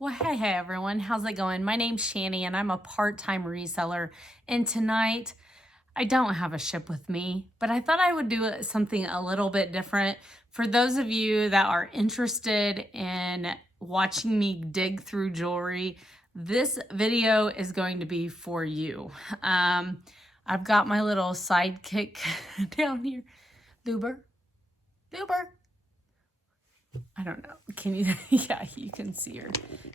Well, hey everyone, how's it going? My name's Shani and I'm a part-time reseller. And tonight, I don't have a ship with me, but I thought I would do something a little bit different. For those of you that are interested in watching me dig through jewelry, this video is going to be for you. I've got my little sidekick down here. Luber. I don't know. Can you? Yeah, you can see her.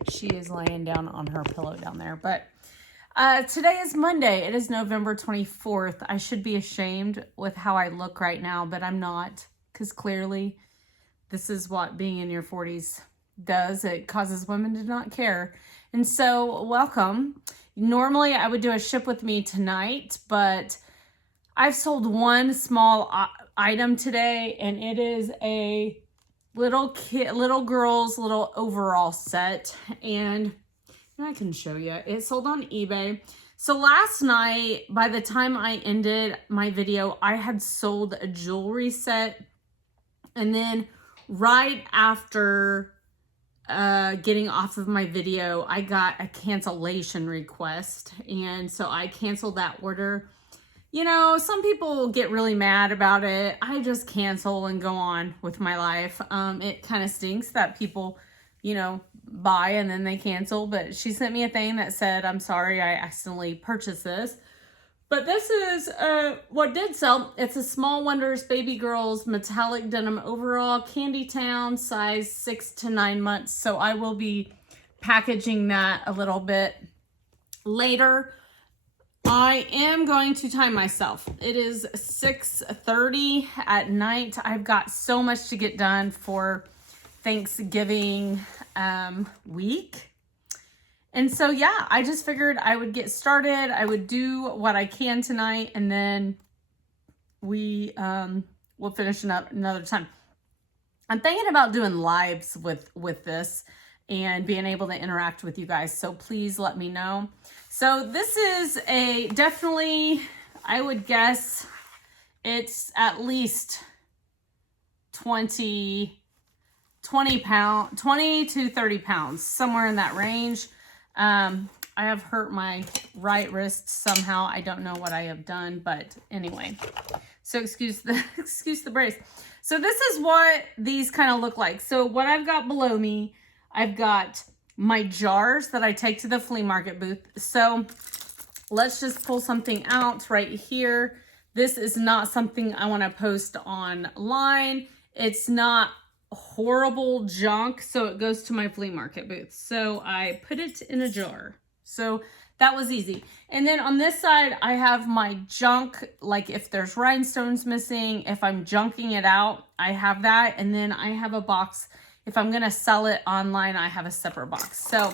She is laying down on her pillow down there. But today is Monday. It is November 24th. I should be ashamed with how I look right now, but I'm not, because clearly this is what being in your 40s does. It causes women to not care. And so, welcome. Normally, I would do a ship with me tonight, but I've sold one small item today, and it is a little girl's little overall set, and I can show you. It sold on eBay. So last night, by the time I ended my video, I had sold a jewelry set, and then right after getting off of my video, I got a cancellation request, and so I canceled that order. You know, some people get really mad about it. I just cancel and go on with my life. It kind of stinks that people, buy and then they cancel. But she sent me a thing that said, I'm sorry, I accidentally purchased this. But this is what did sell. It's a Small Wonders Baby Girls metallic denim overall, Candy Town, size 6 to 9 months. So I will be packaging that a little bit later. I am going to time myself. It is 6:30 at night. I've got so much to get done for Thanksgiving week. And so, yeah, I just figured I would get started. I would do what I can tonight, and then we will finish another time. I'm thinking about doing lives with this and being able to interact with you guys. So please let me know. So this is definitely, I would guess it's at least 20 to 30 pounds, somewhere in that range. I have hurt my right wrist somehow. I don't know what I have done, but anyway, so excuse the brace. So this is what these kind of look like. So what I've got below me, I've got my jars that I take to the flea market booth. So let's just pull something out right here. This is not something I want to post online. It's not horrible junk, so it goes to my flea market booth. So I put it in a jar. So that was easy. And then on this side, I have my junk, like if there's rhinestones missing, if I'm junking it out, I have that. And then I have a box. If I'm going to sell it online, I have a separate box. So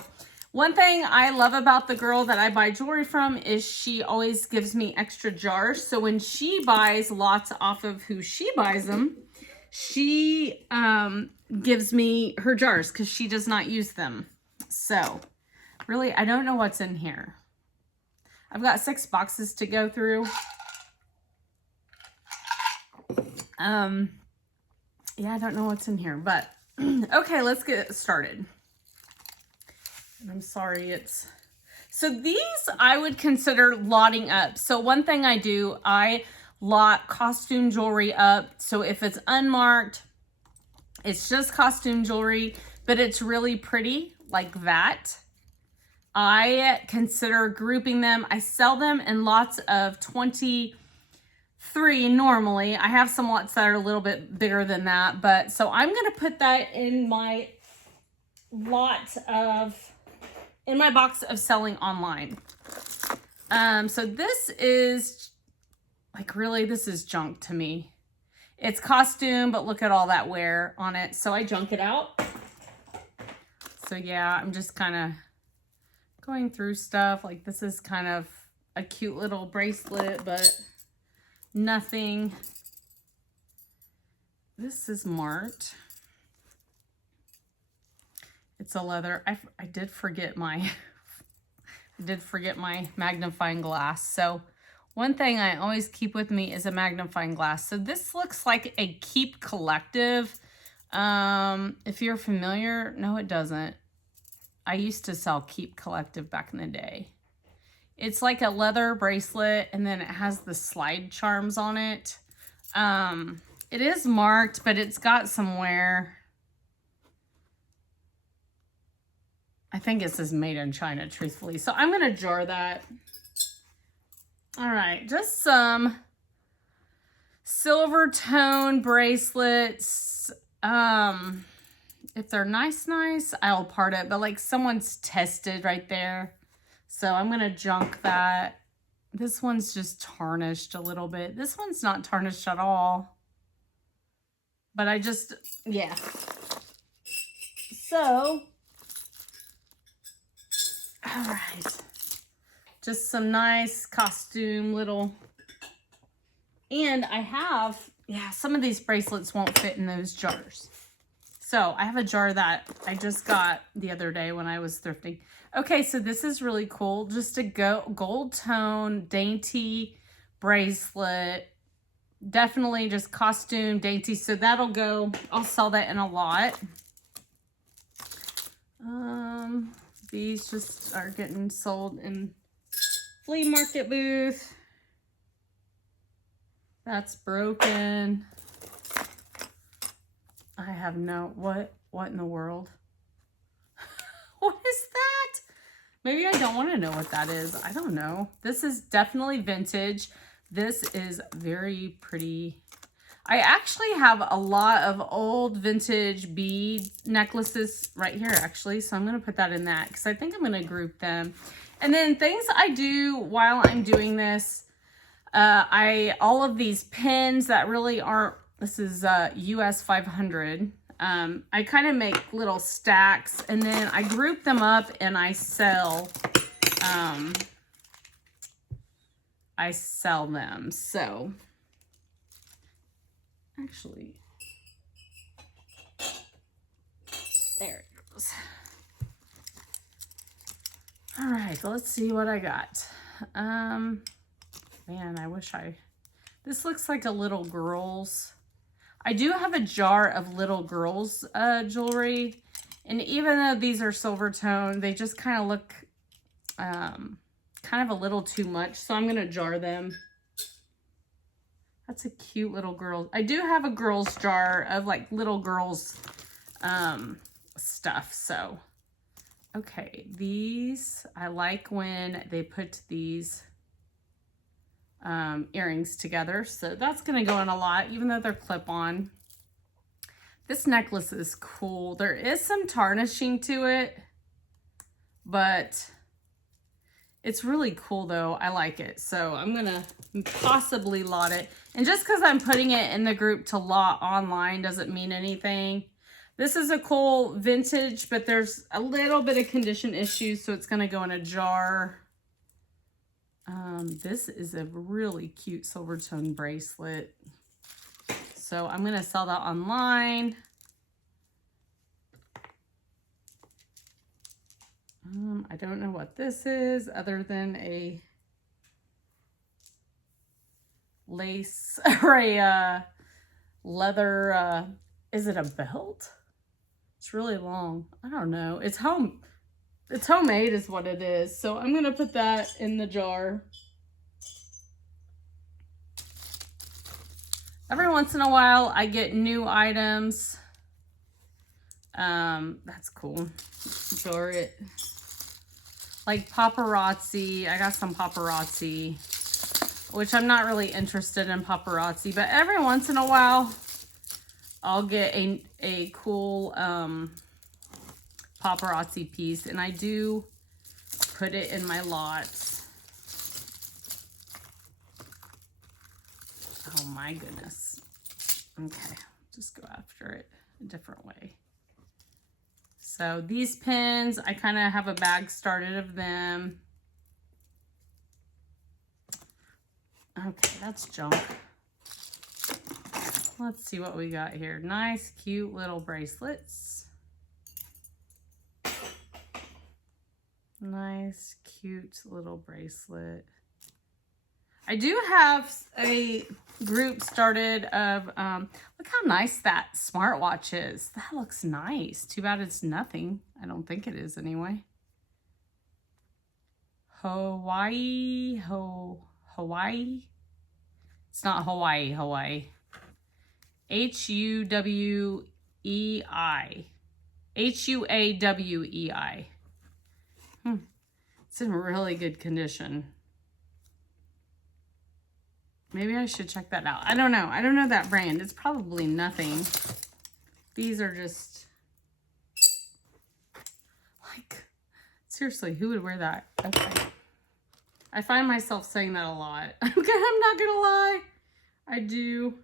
one thing I love about the girl that I buy jewelry from is she always gives me extra jars. So when she buys lots off of who she buys them, she gives me her jars because she does not use them. So really, I don't know what's in here. I've got 6 boxes to go through. Yeah, I don't know what's in here, but okay, let's get started. And I'm sorry, so these I would consider lotting up. So one thing I do, I lot costume jewelry up. So if it's unmarked, it's just costume jewelry, but it's really pretty like that. I consider grouping them. I sell them in lots of 23 normally. I have some lots that are a little bit bigger than that, but so I'm going to put that in my in my box of selling online. So this is like, really, this is junk to me. It's costume, but look at all that wear on it. So I junk it out. So yeah, I'm just kind of going through stuff. Like this is kind of a cute little bracelet, but nothing. This is marked. It's a leather. I did forget my magnifying glass. So one thing I always keep with me is a magnifying glass. So this looks like a Keep Collective. If you're familiar, no, it doesn't. I used to sell Keep Collective back in the day. It's like a leather bracelet, and then it has the slide charms on it. It is marked, but it's got some wear. I think it says made in China, truthfully. So I'm going to jar that. All right, just some silver tone bracelets. If they're nice, I'll part it. But like someone's tested right there. So I'm going to junk that. This one's just tarnished a little bit. This one's not tarnished at all. But I just, yeah. So, all right. Just some nice costume little. And I have, yeah, some of these bracelets won't fit in those jars. So I have a jar that I just got the other day when I was thrifting. Okay, so this is really cool. Just a gold tone, dainty bracelet. Definitely just costume, dainty. So that'll go, I'll sell that in a lot. These just are getting sold in flea market booth. That's broken. I have no, what in the world? What is that? Maybe I don't want to know what that is. I don't know. This is definitely vintage. This is very pretty. I actually have a lot of old vintage bead necklaces right here, actually. So I'm going to put that in that because I think I'm going to group them. And then things I do while I'm doing this, all of these pins that really aren't, this is US 500. I kind of make little stacks and then I group them up and I sell them. So actually, there it goes. All right, let's see what I got. Man, I wish this looks like a little girl's. I do have a jar of little girls jewelry, and even though these are silver tone, they just kind of look kind of a little too much, so I'm gonna jar them. That's a cute little girl. I do have a girl's jar of like little girls stuff. So okay, these, I like when they put these earrings together, so that's gonna go in a lot, even though they're clip-on. This necklace is cool. There is some tarnishing to it, but it's really cool though. I like it, so I'm gonna possibly lot it. And just because I'm putting it in the group to lot online doesn't mean anything. This is a cool vintage, but there's a little bit of condition issues, so it's gonna go in a jar. This is a really cute silver tone bracelet. So I'm going to sell that online. I don't know what this is other than a lace or a leather. Is it a belt? It's really long. I don't know. It's homemade is what it is. So I'm going to put that in the jar. Every once in a while, I get new items. That's cool. Jar it. Like paparazzi. I got some paparazzi, which I'm not really interested in paparazzi, but every once in a while, I'll get a cool paparazzi piece, and I do put it in my lots. Oh my goodness. Okay, just go after it a different way. So these pins, I kind of have a bag started of them. Okay, that's junk. Let's see what we got here. Nice, cute little bracelets. Nice, cute little bracelet. I do have a group started of, look how nice that smartwatch is. That looks nice. Too bad it's nothing. I don't think it is anyway. Hawaii. It's not Hawaii. Huawei. HUAWEI. It's in really good condition. Maybe I should check that out. I don't know. I don't know that brand. It's probably nothing. These are just like, seriously, who would wear that? Okay. I find myself saying that a lot. Okay, I'm not gonna lie. I do.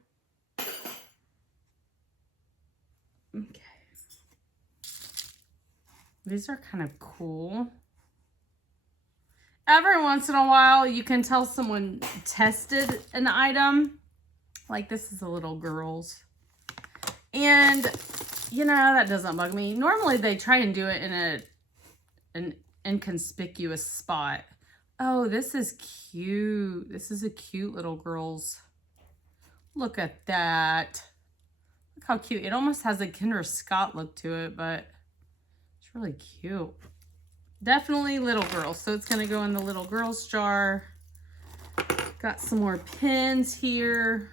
Okay. These are kind of cool. Every once in a while, you can tell someone tested an item. Like this is a little girl's. And, you know, that doesn't bug me. Normally, they try and do it in an inconspicuous spot. Oh, this is cute. This is a cute little girl's. Look at that. Look how cute. It almost has a Kinder Scott look to it, but it's really cute. Definitely little girl. So it's going to go in the little girl's jar. Got some more pins here.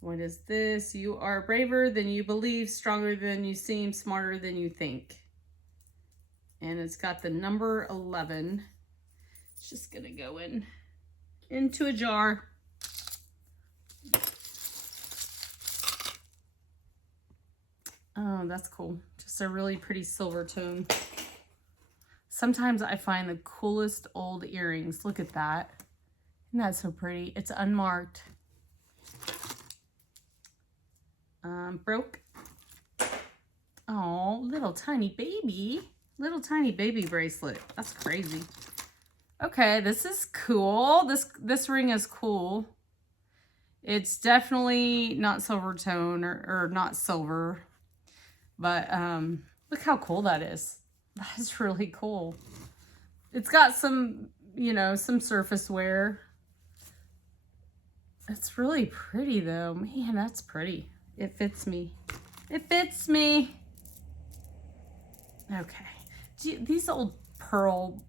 What is this? You are braver than you believe, stronger than you seem, smarter than you think. And it's got the number 11. It's just going to go into a jar. Oh, that's cool. Just a really pretty silver tone. Sometimes I find the coolest old earrings. Look at that. Isn't that so pretty? It's unmarked. Broke. Oh, little tiny baby. Little tiny baby bracelet. That's crazy. Okay, this is cool. This ring is cool. It's definitely not silver tone or not silver. But look how cool that is. That's really cool. It's got some, you know, some surface wear. It's really pretty though. Man, that's pretty. It fits me. It fits me. Okay. These old pearl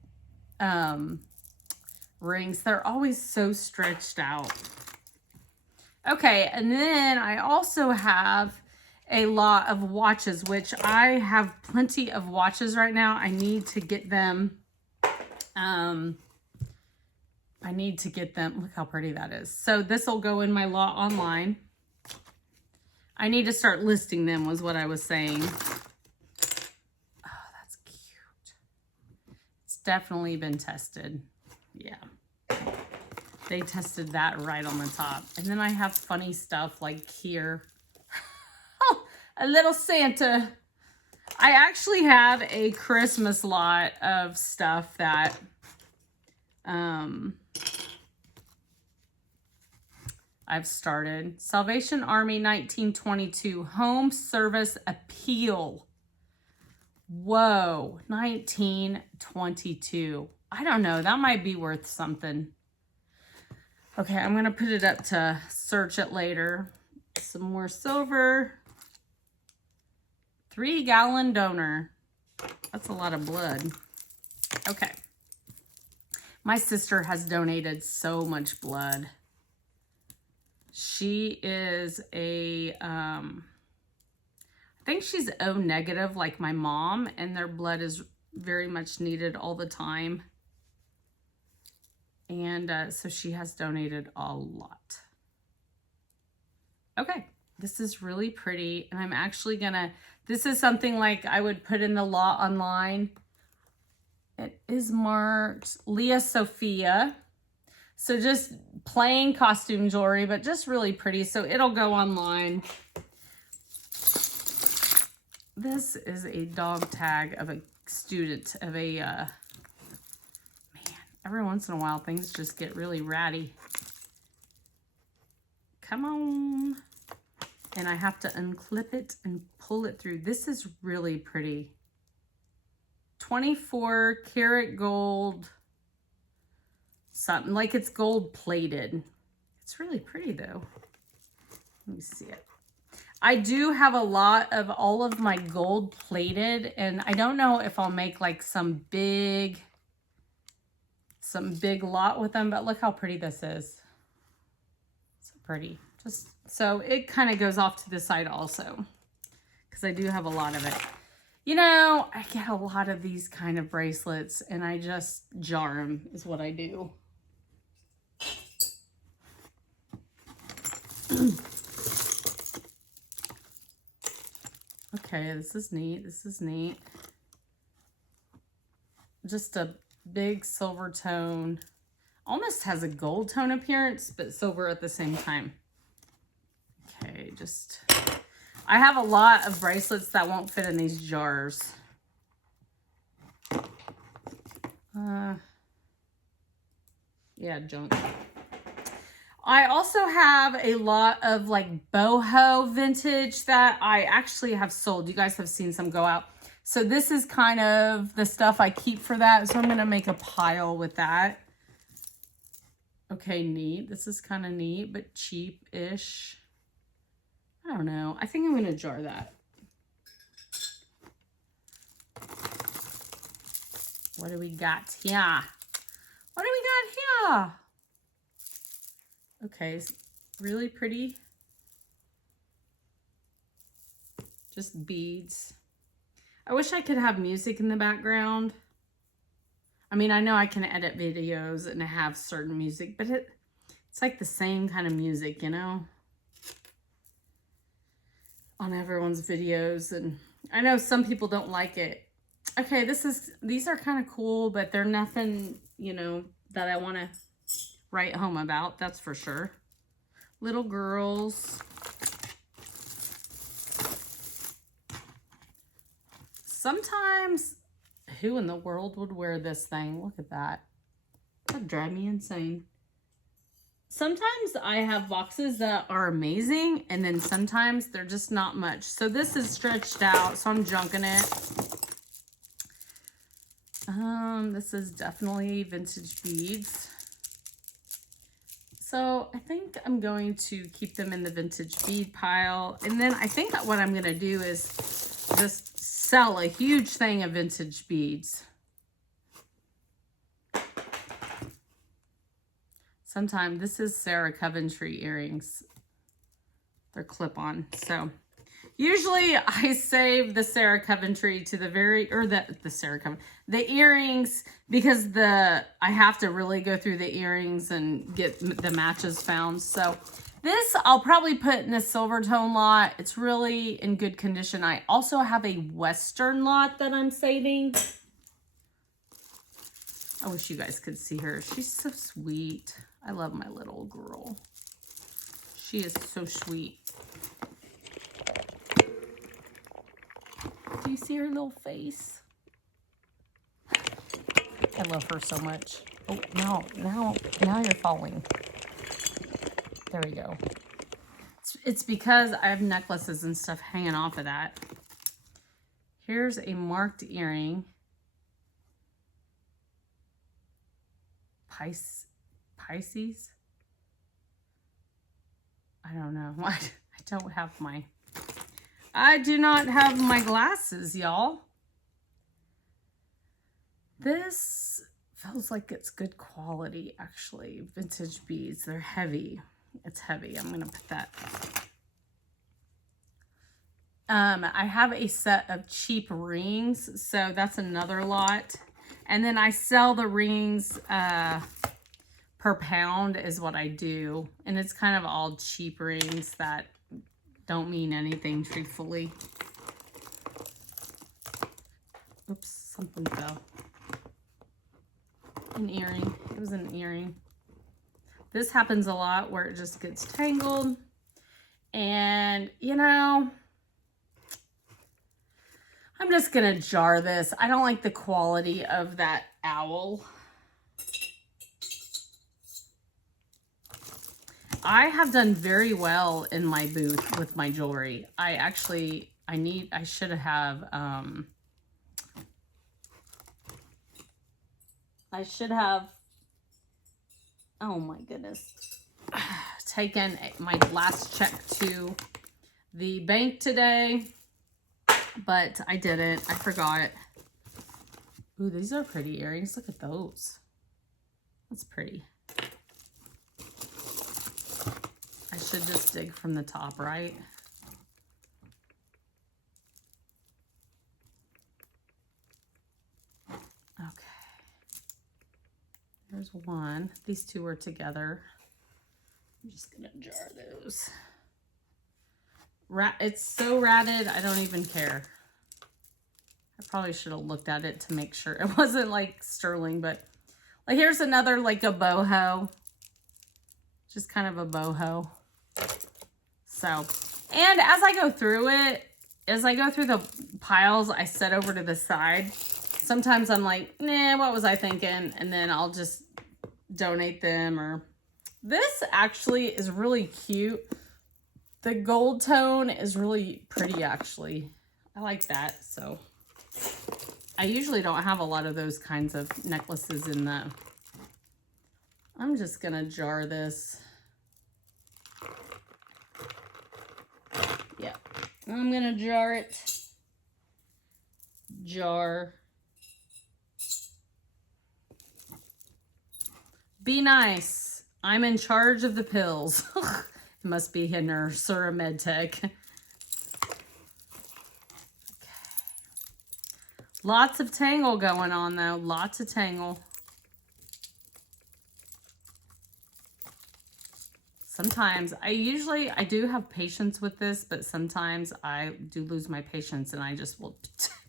rings, they're always so stretched out. Okay, and then I also have a lot of watches, which I have plenty of watches right now. I need to get them. Look how pretty that is. So this will go in my lot online. I need to start listing them was what I was saying. Oh, that's cute. It's definitely been tested. Yeah. They tested that right on the top. And then I have funny stuff like here. Oh, a little Santa. I actually have a Christmas lot of stuff that I've started. Salvation Army 1922 Home Service Appeal. Whoa, 1922. I don't know. That might be worth something. Okay, I'm going to put it up to search it later. Some more silver. 3-gallon donor. That's a lot of blood. Okay. My sister has donated so much blood. She is a, I think she's O negative like my mom, and their blood is very much needed all the time. And so she has donated a lot. Okay, this is really pretty. And I'm actually gonna, this is something like I would put in the lot online. It is marked Leah Sophia. So just plain costume jewelry, but just really pretty. So it'll go online. This is a dog tag of a student of a, man, every once in a while things just get really ratty. Come on. And I have to unclip it and pull it through. This is really pretty. 24 karat gold something. Like it's gold plated. It's really pretty though. Let me see it. I do have a lot of all of my gold plated, and I don't know if I'll make like some big lot with them, but look how pretty this is. So pretty. Just so it kind of goes off to the side also, because I do have a lot of it. You know, I get a lot of these kind of bracelets and I just jar them is what I do. Okay, this is neat. This is neat. Just a big silver tone. Almost has a gold tone appearance, but silver at the same time. Okay, just... I have a lot of bracelets that won't fit in these jars. Yeah, junk. I also have a lot of like boho vintage that I actually have sold. You guys have seen some go out. So this is kind of the stuff I keep for that. So I'm going to make a pile with that. Okay, neat. This is kind of neat, but cheap-ish. I don't know. I think I'm going to jar that. What do we got here? What do we got here? Okay, really pretty. Just beads. I wish I could have music in the background. I mean, I know I can edit videos and have certain music, but it's like the same kind of music, you know? On everyone's videos, and I know some people don't like it. Okay, these are kind of cool, but they're nothing, you know, that I want to write home about, that's for sure. Little girls. Sometimes, who in the world would wear this thing? Look at that. That would drive me insane. Sometimes I have boxes that are amazing, and then sometimes they're just not much. So this is stretched out, so I'm junking it. This is definitely vintage beads. So I think I'm going to keep them in the vintage bead pile. And then I think that what I'm going to do is just sell a huge thing of vintage beads. Sometime, this is Sarah Coventry earrings. They're clip-on. So usually I save the Sarah Coventry to the very, or the earrings, because I have to really go through the earrings and get the matches found. So this I'll probably put in a silver tone lot. It's really in good condition. I also have a Western lot that I'm saving. I wish you guys could see her. She's so sweet. I love my little girl. She is so sweet. Do you see her little face? I love her so much. Oh, now you're falling. There we go. It's because I have necklaces and stuff hanging off of that. Here's a marked earring. Pisces? I don't know. I do not have my glasses, y'all. This feels like it's good quality, actually. Vintage beads. They're heavy. It's heavy. I'm going to put that. I have a set of cheap rings, so that's another lot. And then I sell the rings per pound is what I do. And it's kind of all cheap rings that don't mean anything, truthfully. Oops, something fell. An earring. It was an earring. This happens a lot where it just gets tangled. And, you know, I'm just going to jar this. I don't like the quality of that owl. I have done very well in my booth with my jewelry. I should have, Oh my goodness. Taken my last check to the bank today, but I didn't. I forgot. Ooh, these are pretty earrings. Look at those. That's pretty. I should just dig from the top, right? Okay. There's one. These two are together. I'm just gonna jar those. It's so ratted, I don't even care. I probably should have looked at it to make sure it wasn't like sterling, but like here's another like a boho. Just kind of a boho. So, and as I go through it, as I go through the piles, I set over to the side. Sometimes I'm like, nah, what was I thinking? And then I'll just donate them. Or this actually is really cute. The gold tone is really pretty, actually. I like that. So I usually don't have a lot of those kinds of necklaces in the... I'm just going to jar this. Yeah, I'm going to jar it. Jar. Be nice. I'm in charge of the pills. It must be a nurse or a med tech. Okay. Lots of tangle going on though. Lots of tangle. Sometimes I do have patience with this, but sometimes I do lose my patience and I just will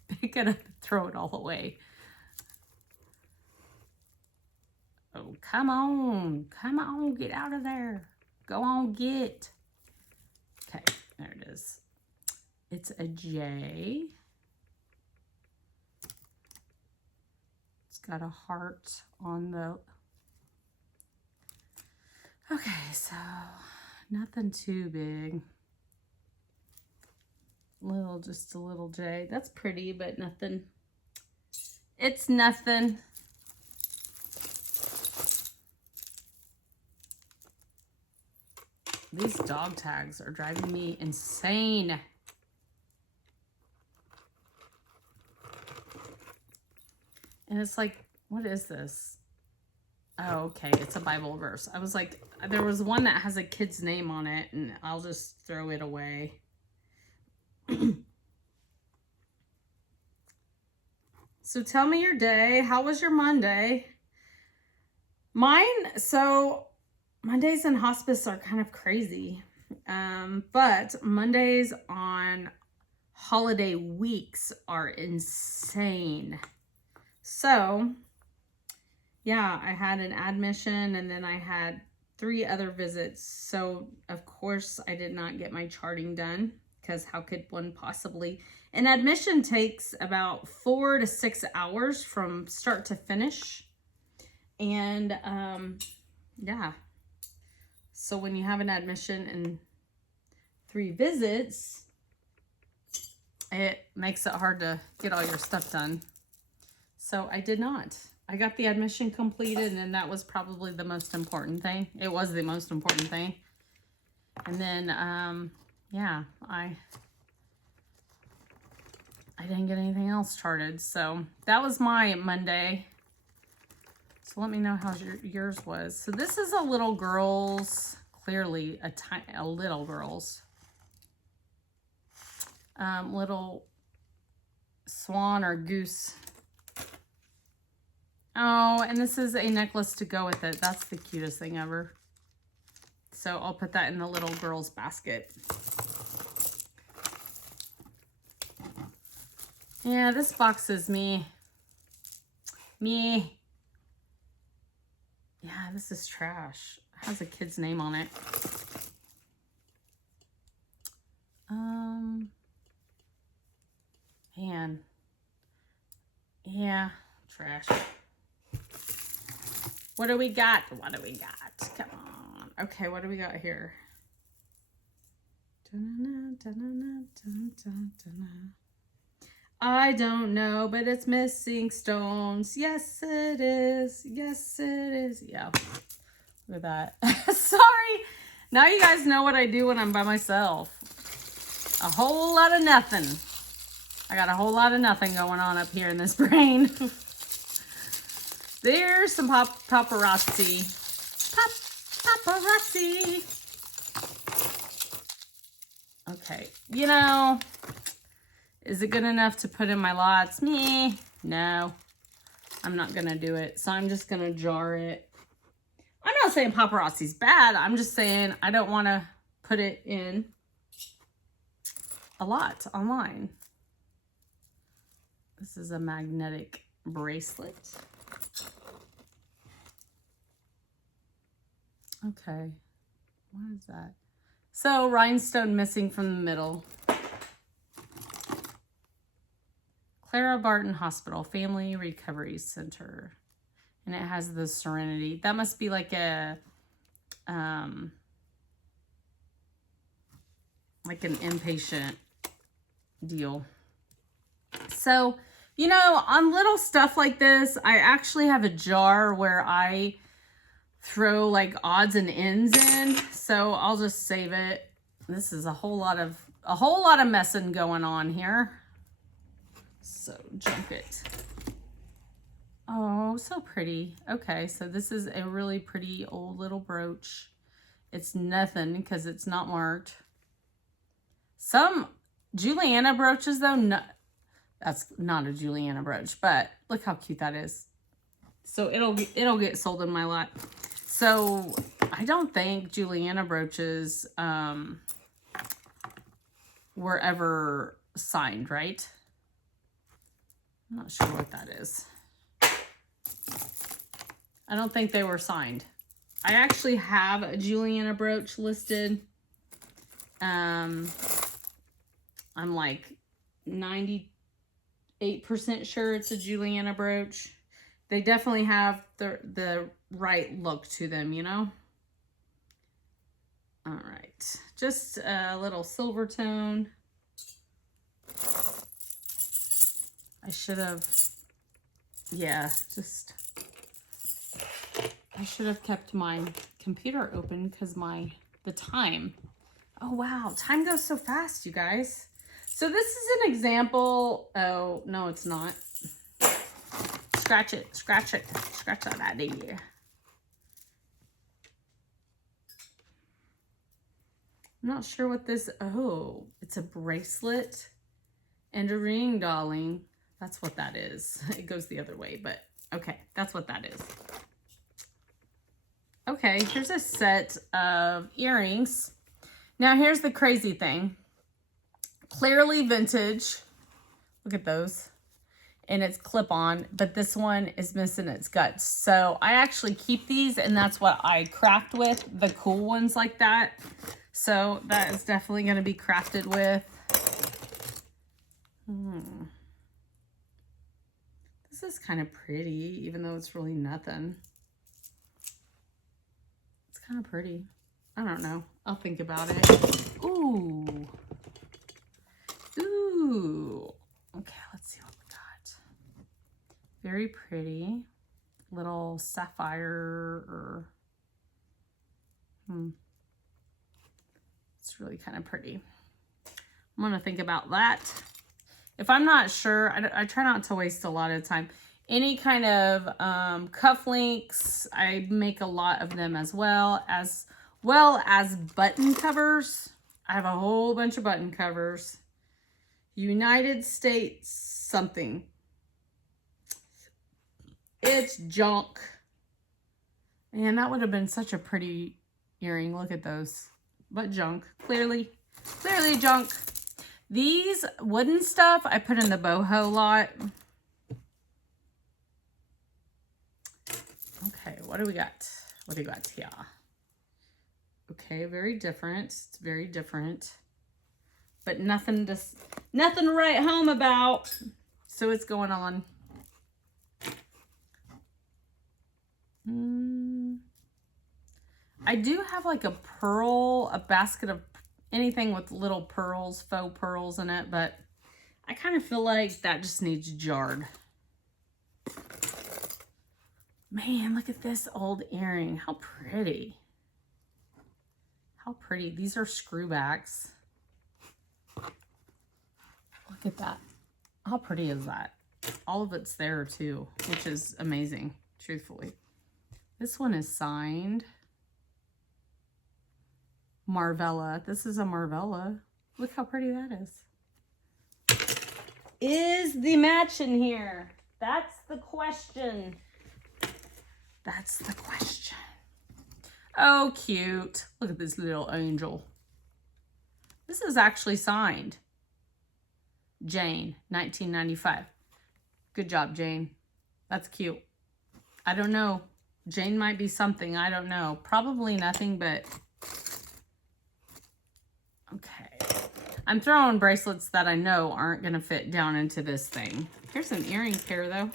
pick it up and throw it all away. Oh, come on. Come on. Get out of there. Go on, get. Okay, there it is. It's a J. It's got a heart on the... Okay, so nothing too big. Just a little J. That's pretty, but nothing. It's nothing. These dog tags are driving me insane. And it's like, what is this? Oh, okay, it's a Bible verse. I was like, there was one that has a kid's name on it, and I'll just throw it away. So tell me your day. How was your Monday? Mine, so Mondays in hospice are kind of crazy. But Mondays on holiday weeks are insane. So, yeah, I had an admission and then I had 3 other visits. So, of course, I did not get my charting done because how could one possibly? An admission takes about 4 to 6 hours from start to finish. And, yeah. So when you have an admission and 3 visits, it makes it hard to get all your stuff done. So I did not. I got the admission completed, and that was probably the most important thing. It was the most important thing. And then, yeah, I didn't get anything else charted. So that was my Monday. So let me know how yours was. So this is a little girl's, clearly a little girl's. Little swan or goose. Oh, and this is a necklace to go with it. That's the cutest thing ever. So I'll put that in the little girl's basket. Yeah, this box is me. Me. Yeah, this is trash. It has a kid's name on it. Man. Yeah, trash. What do we got? What do we got? Come on. Okay, what do we got here? I don't know, but it's missing stones. Yes, it is. Yes, it is. Yeah. Look at that. Sorry. Now you guys know what I do when I'm by myself. A whole lot of nothing. I got a whole lot of nothing going on up here in this brain. There's some paparazzi. Paparazzi. Okay. You know, is it good enough to put in my lots? Meh. No. I'm not going to do it. So I'm just going to jar it. I'm not saying paparazzi's bad. I'm just saying I don't want to put it in a lot online. This is a magnetic bracelet. Okay. What is that? So, rhinestone missing from the middle. Clara Barton Hospital Family Recovery Center. And it has the Serenity. That must be like a, like an inpatient deal. So, you know, on little stuff like this, I actually have a jar where I throw like odds and ends in. So I'll just save it. This is a whole lot of messing going on here. So junk it. Oh, so pretty. Okay, so this is a really pretty old little brooch. It's nothing because it's not marked. Some Juliana brooches though, no, that's not a Juliana brooch, but look how cute that is. So it'll get sold in my lot. So I don't think Juliana brooches were ever signed, right? I'm not sure what that is. I don't think they were signed. I actually have a Juliana brooch listed. I'm like 98% sure it's a Juliana brooch. They definitely have the right look to them, you know? All right, just a little silver tone. I should have, yeah, I should have kept my computer open because the time. Oh, wow, time goes so fast, you guys. So this is an example. Oh, no, it's not. Scratch it, scratch it, scratch that out of here. I'm not sure what this, oh, it's a bracelet and a ring, darling. That's what that is. It goes the other way, but okay, that's what that is. Okay, here's a set of earrings. Now here's the crazy thing. Clearly vintage. Look at those. And it's clip-on, but this one is missing its guts. So I actually keep these, and that's what I craft with, the cool ones like that. So that is definitely going to be crafted with. This is kind of pretty, even though it's really nothing. It's kind of pretty. I don't know. I'll think about it. Ooh. Ooh. Okay, let's see what we got. Very pretty. Little sapphire or... It's really kind of pretty. I'm going to think about that. If I'm not sure, I try not to waste a lot of time. Any kind of cufflinks, I make a lot of them as well as button covers. I have a whole bunch of button covers. United States something. It's junk. Man, that would have been such a pretty earring. Look at those. But junk. Clearly junk. These wooden stuff I put in the boho lot. Okay, what do we got? What do we got here? Okay, very different. It's very different. But nothing to write home about. So it's going on. I do have like a basket of anything with little pearls, faux pearls in it, but I kind of feel like that just needs jarred. Man, look at this old earring. How pretty. How pretty. These are screwbacks. Look at that. How pretty is that? All of it's there too, which is amazing, truthfully. This one is signed Marvella. This is a Marvella. Look how pretty that is. Is the match in here? That's the question. That's the question. Oh, cute. Look at this little angel. This is actually signed. Jane, 1995. Good job, Jane. That's cute. I don't know. Jane might be something. I don't know. Probably nothing, but... Okay. I'm throwing bracelets that I know aren't going to fit down into this thing. Here's an earring pair, though.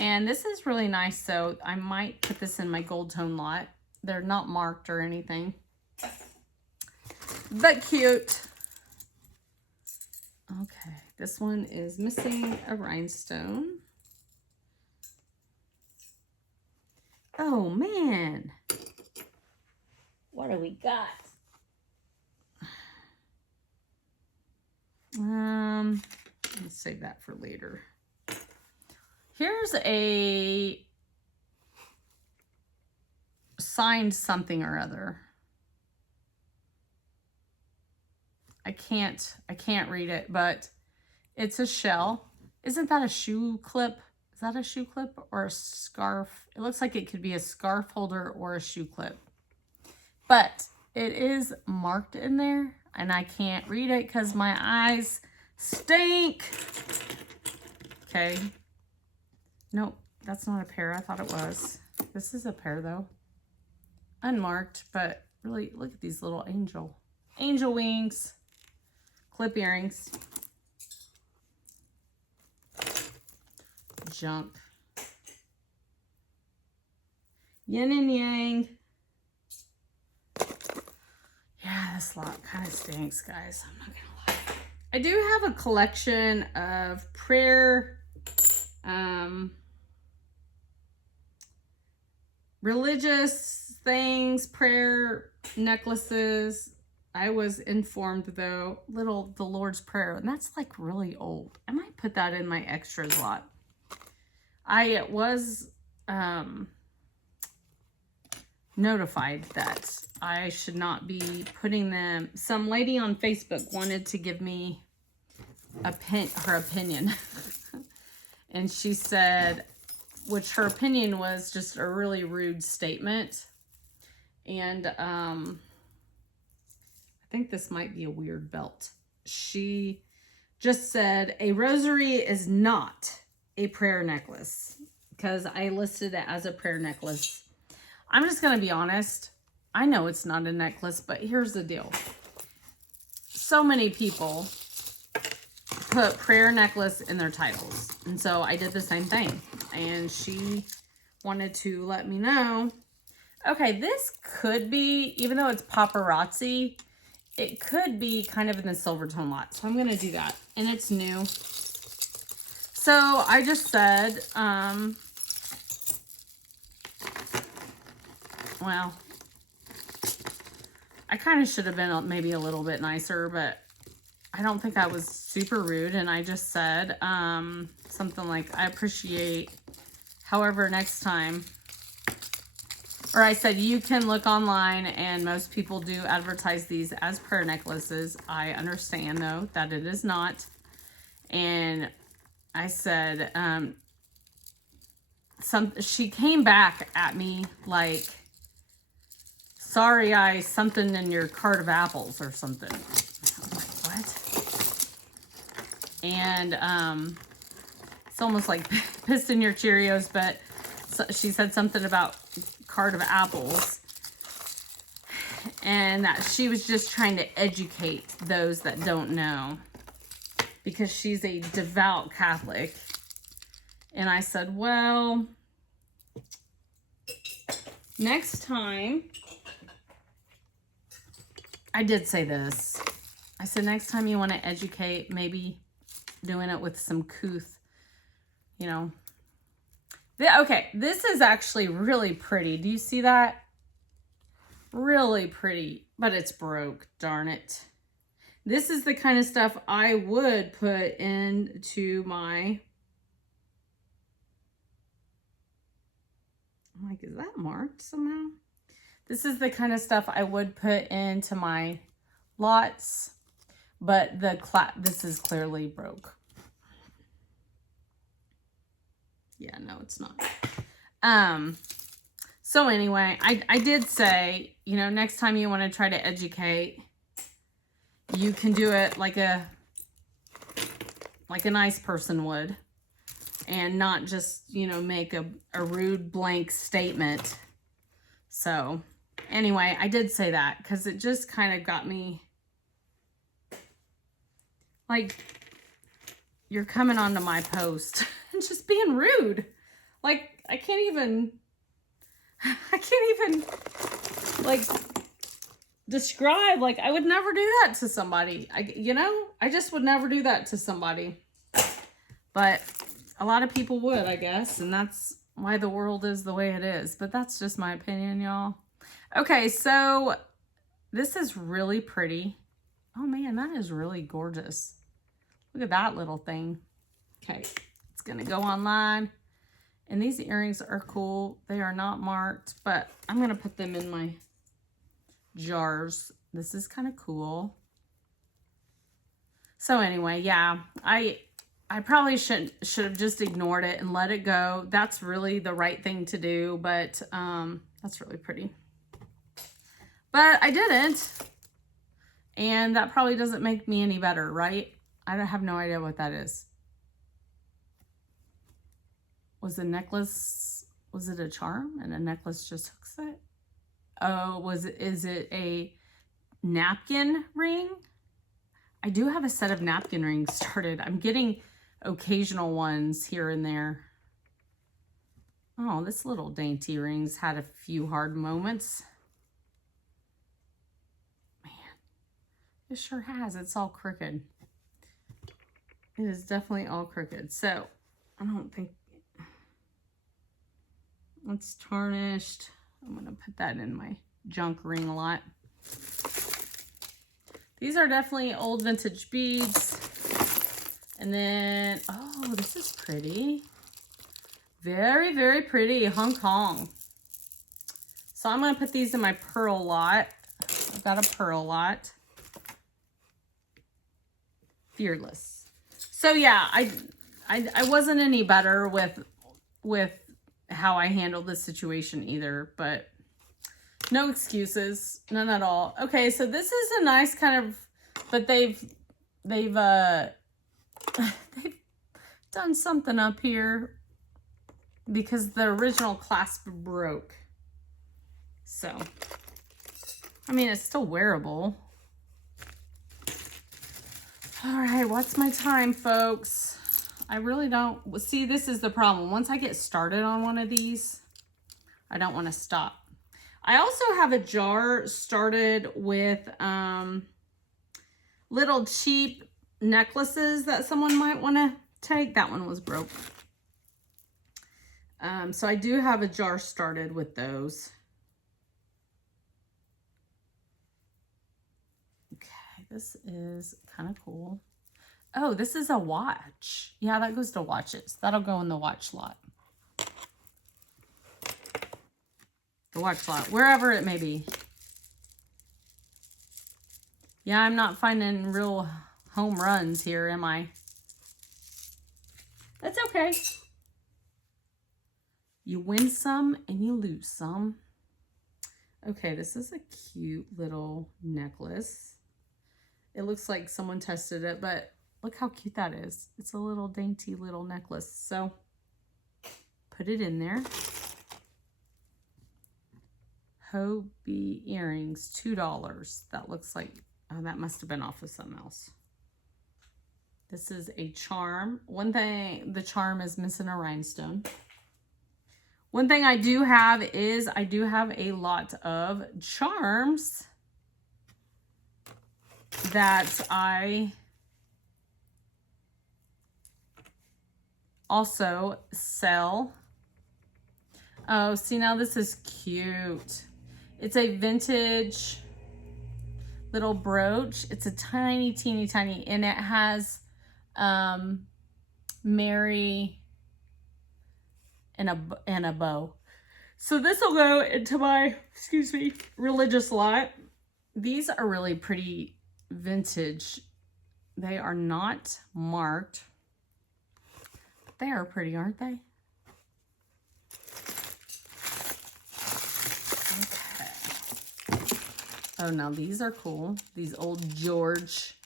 And this is really nice, so I might put this in my gold tone lot. They're not marked or anything. But cute. Okay, this one is missing a rhinestone. Oh, man. What do we got? Let's save that for later. Here's a signed something or other. I can't read it, but it's a shell. Isn't that a shoe clip? Is that a shoe clip or a scarf? It looks like it could be a scarf holder or a shoe clip. But it is marked in there, and I can't read it because my eyes stink. Okay. Nope, that's not a pair. I thought it was. This is a pair, though. Unmarked, but really, look at these little angel wings. Clip earrings. Junk. Yin and yang. Yeah, this lot kind of stinks, guys. I'm not gonna lie. I do have a collection of prayer, religious things, prayer necklaces. I was informed, though, the Lord's Prayer, and that's like really old. I might put that in my extras lot. I was notified that I should not be putting them. Some lady on Facebook wanted to give me her opinion. And she said, which her opinion was just a really rude statement. And I think this might be a weird belt. She just said, a rosary is not a prayer necklace, because I listed it as a prayer necklace. I'm just going to be honest. I know it's not a necklace, but here's the deal. So many people put prayer necklace in their titles. And so I did the same thing. And she wanted to let me know, okay, this could be, even though it's paparazzi, it could be kind of in the silver tone lot. So I'm going to do that. And it's new. So I just said, well, I kind of should have been maybe a little bit nicer, but I don't think I was super rude. And I just said something like, I appreciate, however, next time. Or I said, you can look online and most people do advertise these as prayer necklaces. I understand, though, that it is not. And I said, she came back at me like, sorry, I something in your cart of apples or something. I'm like, what? And it's almost like pissed in your Cheerios, but she said something about cart of apples, and that she was just trying to educate those that don't know, because she's a devout Catholic. And I said, well, next time, I did say this. I said, next time you want to educate, maybe doing it with some couth, Okay, this is actually really pretty. Do you see that? Really pretty, but it's broke, darn it. This is the kind of stuff I would put into my, I'm like, is that marked somehow? This is the kind of stuff I would put into my lots, but this is clearly broke. Yeah, no, it's not. So anyway, I did say, you know, next time you want to try to educate, you can do it like a nice person would, and not just, you know, make a rude blank statement. So anyway, I did say that because it just kind of got me like, you're coming onto my post and just being rude. Like, I can't even like describe, like, I would never do that to somebody. I just would never do that to somebody. But a lot of people would, I guess, and that's why the world is the way it is. But that's just my opinion, y'all. Okay, so this is really pretty. Oh man, that is really gorgeous. Look at that little thing. Okay, it's gonna go online. And these earrings are cool. They are not marked, but I'm gonna put them in my jars. This is kind of cool. So anyway, yeah, I probably should have just ignored it and let it go. That's really the right thing to do, but that's really pretty. But I didn't. And that probably doesn't make me any better, right? I don't have no idea what that is. Was the necklace, was it a charm and a necklace just hooks it? Oh, is it a napkin ring? I do have a set of napkin rings started. I'm getting occasional ones here and there. Oh, this little dainty ring's had a few hard moments. Man, it sure has. It's all crooked. It is definitely all crooked. So, I don't think, it's tarnished. I'm going to put that in my junk ring a lot. These are definitely old vintage beads. And then, oh, this is pretty. Very, very pretty. Hong Kong. So I'm going to put these in my pearl lot. I've got a pearl lot. Fearless. So yeah, I wasn't any better with how I handled this situation either, but no excuses, none at all. Okay, so this is a nice kind of, but they've done something up here because the original clasp broke. So, I mean, it's still wearable. All right, what's my time, folks? I really don't, see, this is the problem. Once I get started on one of these, I don't want to stop. I also have a jar started with little cheap necklaces that someone might want to take. That one was broke. So I do have a jar started with those. Okay, this is kind of cool. Oh, this is a watch. Yeah, that goes to watches. That'll go in the watch lot. The watch lot, wherever it may be. Yeah, I'm not finding real home runs here, am I? That's okay. You win some and you lose some. Okay, this is a cute little necklace. It looks like someone tested it, but look how cute that is. It's a little dainty little necklace. So put it in there. Hobie earrings, $2. That looks like, oh, that must have been off of something else. This is a charm. One thing, the charm is missing a rhinestone. One thing I do have is I do have a lot of charms that I also sell Oh, see, now this is cute. It's a vintage little brooch. It's a tiny, teeny, tiny, and it has Mary and a bow. So this will go into my, excuse me, religious lot. These are really pretty vintage. They are not marked. But they are pretty, aren't they? Okay. Oh, now these are cool. These old George.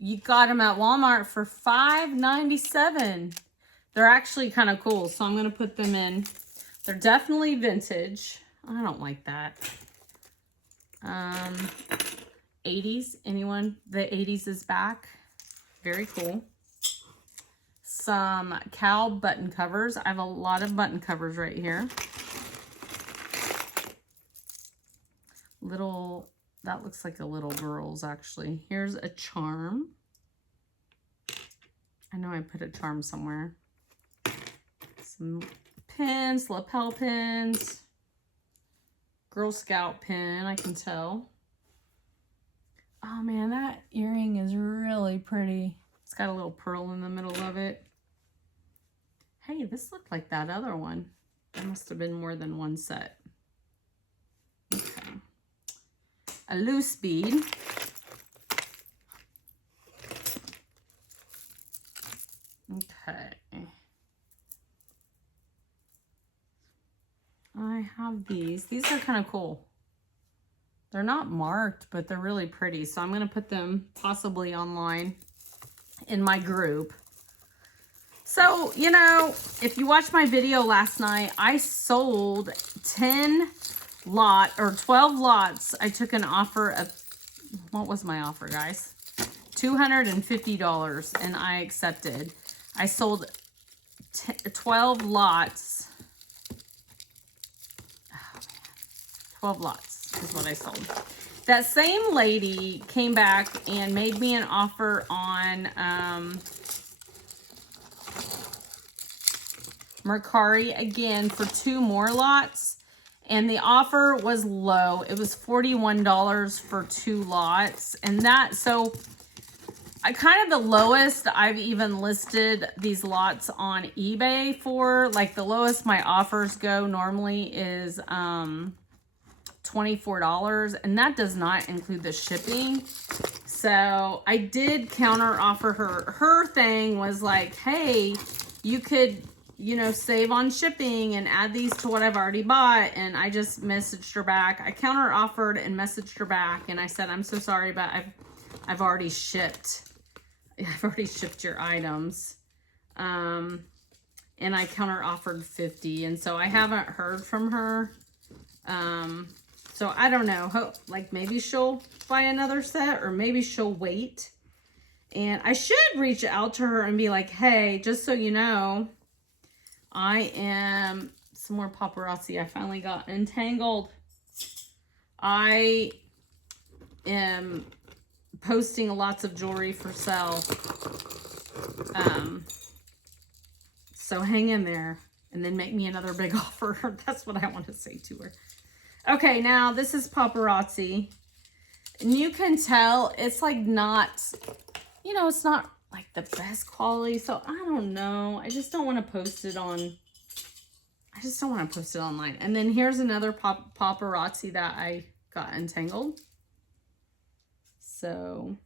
You got them at Walmart for $5.97. They're actually kind of cool, so I'm going to put them in. They're definitely vintage. I don't like that. 80s, anyone? The 80s is back. Very cool. Some cow button covers. I have a lot of button covers right here. Little, that looks like a little girl's actually. Here's a charm. I know I put a charm somewhere. Some pins, lapel pins. Girl Scout pin, I can tell. Oh man, that earring is really pretty. It's got a little pearl in the middle of it. Hey, this looked like that other one. There must have been more than one set. Okay. A loose bead. Okay. I have these. These are kind of cool. They're not marked, but they're really pretty. So I'm going to put them possibly online in my group. So, you know, if you watched my video last night, I sold 12 lots. I took an offer of, what was my offer, guys? $250, and I accepted. I sold 12 lots. Oh, man. 12 lots is what I sold. That same lady came back and made me an offer on Mercari again for 2 more lots. And the offer was low. It was $41 for 2 lots. And that, so I kind of the lowest I've even listed these lots on eBay for. Like the lowest my offers go normally is $24. And that does not include the shipping. So I did counter offer her. Her thing was like, hey, you could, you know, save on shipping and add these to what I've already bought. And I just messaged her back. I counter offered and messaged her back. And I said, I'm so sorry, but I've already shipped. I've already shipped your items. And I counter offered 50. And so I haven't heard from her. So I don't know. Like maybe she'll buy another set or maybe she'll wait. And I should reach out to her and be like, hey, just so you know, I am, some more paparazzi. I finally got entangled. I am posting lots of jewelry for sale. So hang in there and then make me another big offer. That's what I want to say to her. Okay, now this is paparazzi. And you can tell it's like not, you know, it's not like the best quality. So I don't know. I just don't want to post it on, I just don't want to post it online. And then here's another paparazzi that I got entangled. So,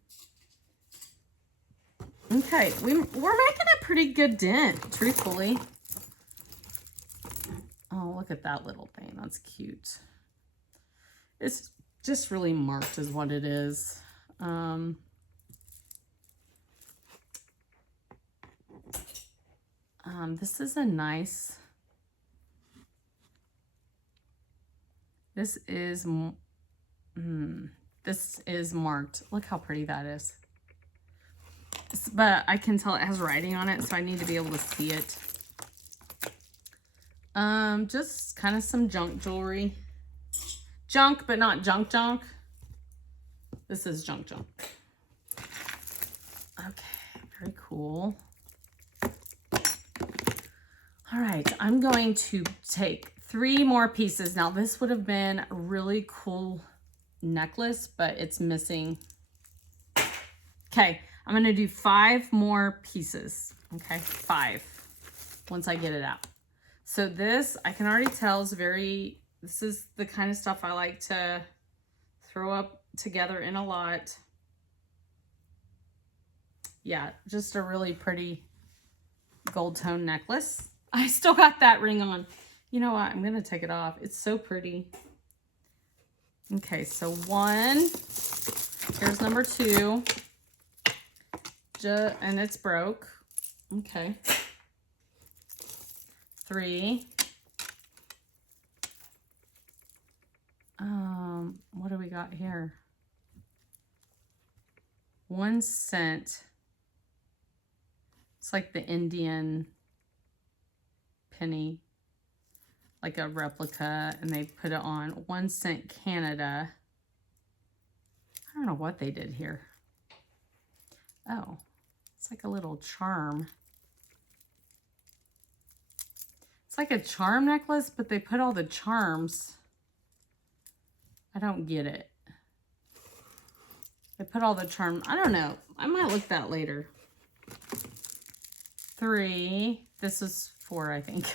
okay, we're making a pretty good dent, truthfully. Oh, look at that little thing. That's cute. It's just really marked is what it is. This is a nice, this is marked. Look how pretty that is. But I can tell it has writing on it, so I need to be able to see it. Just kind of some junk jewelry. Junk, but not junk junk. This is junk junk. Okay, very cool. All right, I'm going to take 3 more pieces. Now this would have been a really cool necklace, but it's missing. Okay, I'm gonna do 5 more pieces. Okay, 5, once I get it out. So this, I can already tell, is this is the kind of stuff I like to throw up together in a lot. Yeah, just a really pretty gold tone necklace. I still got that ring on. You know what? I'm going to take it off. It's so pretty. Okay, so 1. Here's number 2. And it's broke. Okay. 3. What do we got here? 1 cent. It's like the Indian penny, like a replica, and they put it on 1 cent Canada. I don't know what they did here. Oh, it's like a little charm. It's like a charm necklace, but they put all the charms. I don't get it. They put all the charm. I don't know. I might look that later. 3. This is 4, I think.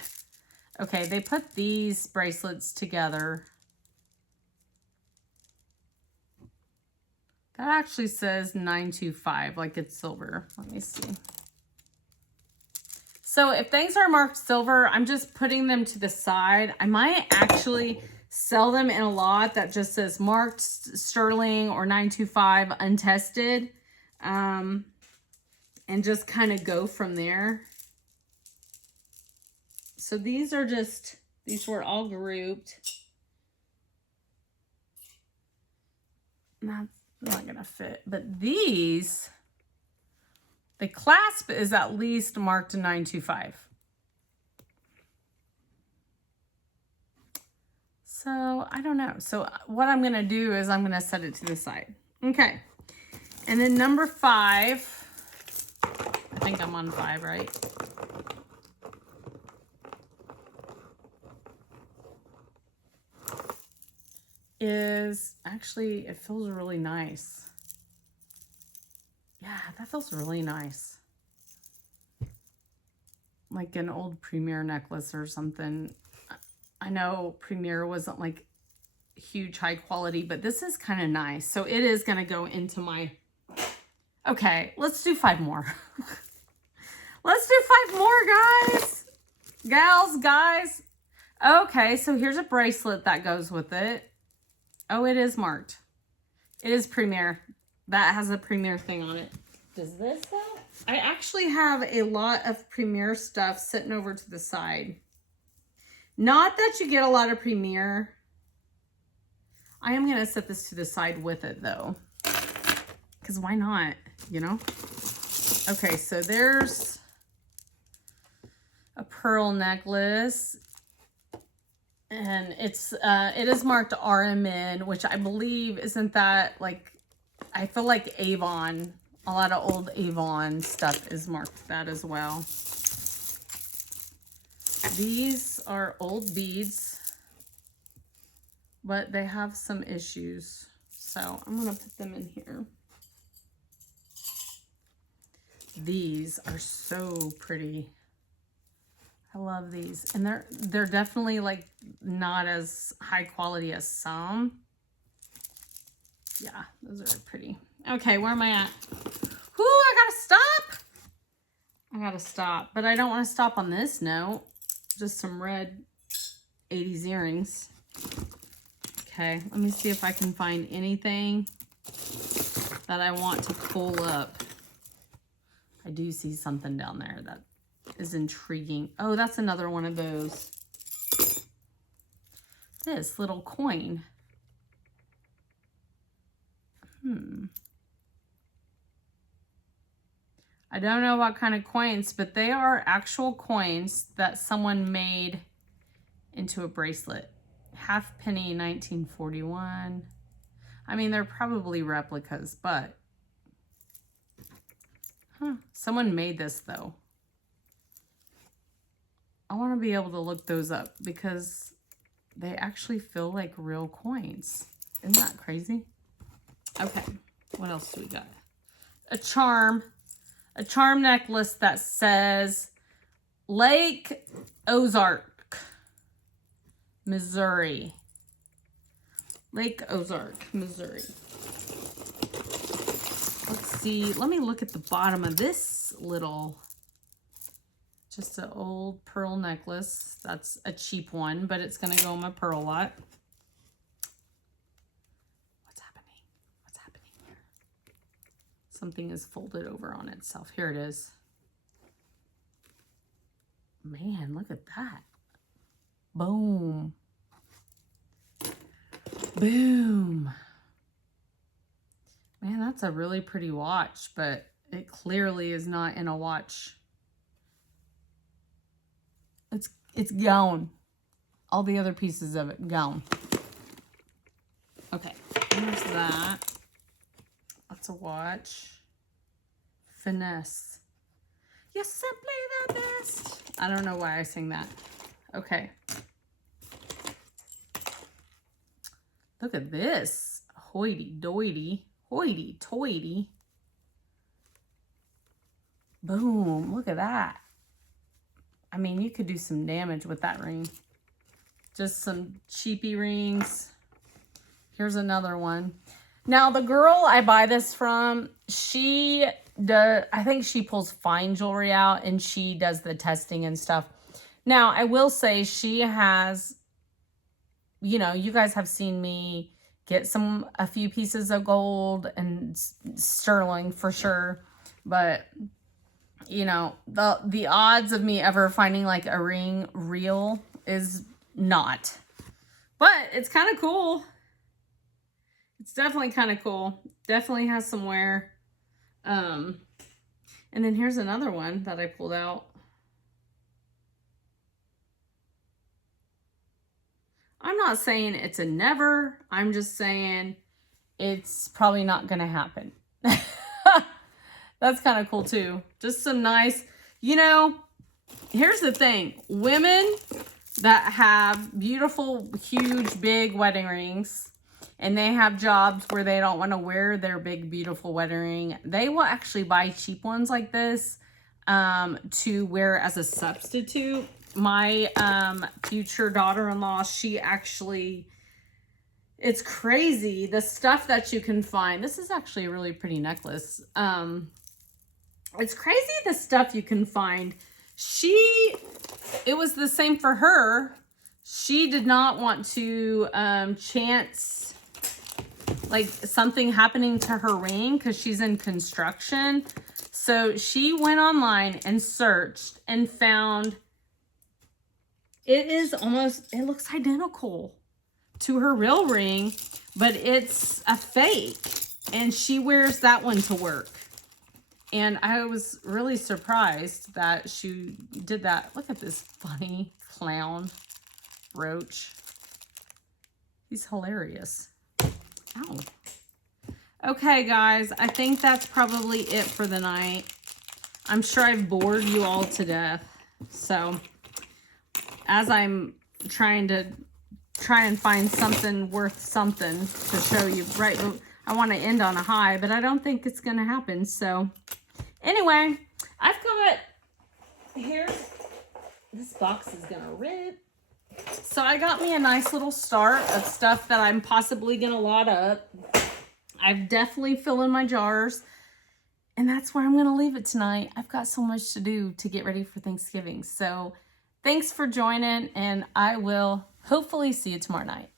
Okay, they put these bracelets together. That actually says 925, like it's silver. Let me see. So if things are marked silver, I'm just putting them to the side. I might actually sell them in a lot that just says marked sterling or 925 untested. And just kind of go from there. So these were all grouped. That's not gonna fit, but these, the clasp is at least marked 925. So I don't know. So what I'm gonna do is I'm gonna set it to the side. Okay. And then number 5, I think I'm on 5, right? Is actually, it feels really nice. Yeah, that feels really nice. Like an old Premier necklace or something. I know Premier wasn't like huge high quality, but this is kind of nice. So it is going to go into my... Okay, let's do 5 more. Let's do 5 more, guys. Gals, guys. Okay, so here's a bracelet that goes with it. Oh, it is marked. It is Premier. That has a Premier thing on it. Does this though? I actually have a lot of Premier stuff sitting over to the side. Not that you get a lot of Premier. I am going to set this to the side with it though. Because why not, you know? Okay, so there's a pearl necklace. And it is marked RMN, which I believe, isn't that like, I feel like Avon, a lot of old Avon stuff is marked that as well. These are old beads, but they have some issues. So I'm going to put them in here. These are so pretty. I love these. And they're definitely like not as high quality as some. Yeah, those are pretty. Okay, where am I at? Ooh, I gotta stop. I gotta stop. But I don't want to stop on this note. Just some red 80s earrings. Okay, let me see if I can find anything that I want to pull up. I do see something down there that is intriguing. Oh, that's another one of those. This little coin. I don't know what kind of coins, but they are actual coins that someone made into a bracelet. Half penny, 1941. I mean, they're probably replicas, but someone made this though. I want to be able to look those up because they actually feel like real coins. Isn't that crazy? Okay, what else do we got? A charm necklace that says Lake Ozark, Missouri. Lake Ozark, Missouri. Let's see. Let me look at the bottom of this little, just an old pearl necklace. That's a cheap one, but it's going to go in my pearl lot. What's happening? What's happening here? Something is folded over on itself. Here it is. Man, look at that. Boom. Boom. Man, that's a really pretty watch, but it clearly is not in a watch. It's gone. All the other pieces of it gone. Okay, there's that. That's a watch. Finesse. You're simply the best. I don't know why I sing that. Okay. Look at this. Hoity-doity. Hoity-toity. Boom. Look at that. I mean, you could do some damage with that ring. Just some cheapy rings. Here's another one. Now, the girl I buy this from, I think she pulls fine jewelry out and she does the testing and stuff. Now, I will say she has, you know, you guys have seen me get a few pieces of gold and sterling for sure. But, you know, the odds of me ever finding like a ring real is not. But it's kind of cool. It's definitely kind of cool. Definitely has some wear. And then here's another one that I pulled out. I'm not saying it's a never. I'm just saying it's probably not going to happen. That's kind of cool too. Just some nice, you know, here's the thing. Women that have beautiful, huge, big wedding rings and they have jobs where they don't want to wear their big, beautiful wedding ring, they will actually buy cheap ones like this to wear as a substitute. My future daughter-in-law, she actually, it's crazy the stuff that you can find. This is actually a really pretty necklace. It's crazy the stuff you can find. It was the same for her. She did not want to chance like something happening to her ring because she's in construction. So she went online and searched and found it looks identical to her real ring, but it's a fake. And she wears that one to work. And I was really surprised that she did that. Look at this funny clown brooch. He's hilarious. Ow. Okay, guys, I think that's probably it for the night. I'm sure I've bored you all to death. So, as I'm trying and find something worth something to show you, right? I want to end on a high, but I don't think it's going to happen. So, anyway, I've got, this box is going to rip. So I got me a nice little start of stuff that I'm possibly going to lot up. I've definitely filled in my jars. And that's where I'm going to leave it tonight. I've got so much to do to get ready for Thanksgiving. So thanks for joining, and I will hopefully see you tomorrow night.